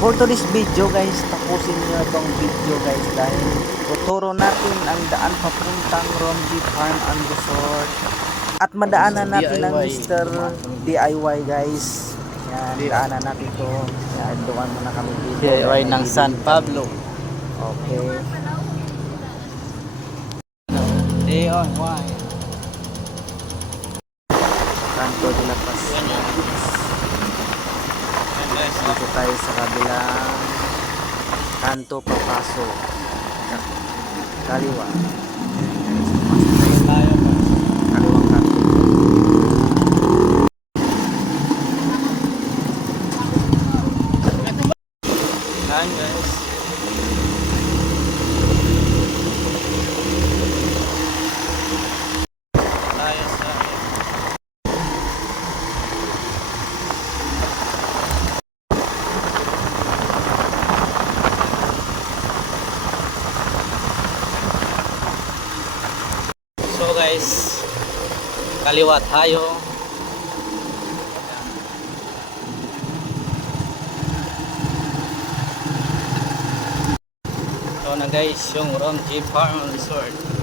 For today's video guys, tapusin nyo itong video guys dahil tuturo natin ang daan papuntang Romji Farm and Resort at madaanan natin ang Mr. DIY guys. Yan, daanan natin to. Yan, doon muna kami dito. DIY ng San Pablo. Okay. DIY. Kanto de la Paz. Dito tayo sa kabilang kanto papasok. Kaliwa. Kaliwang kanto. Yan guys. Tayo sa So guys, kaliwa tayo. So na guys, yung Romji Farm Resort.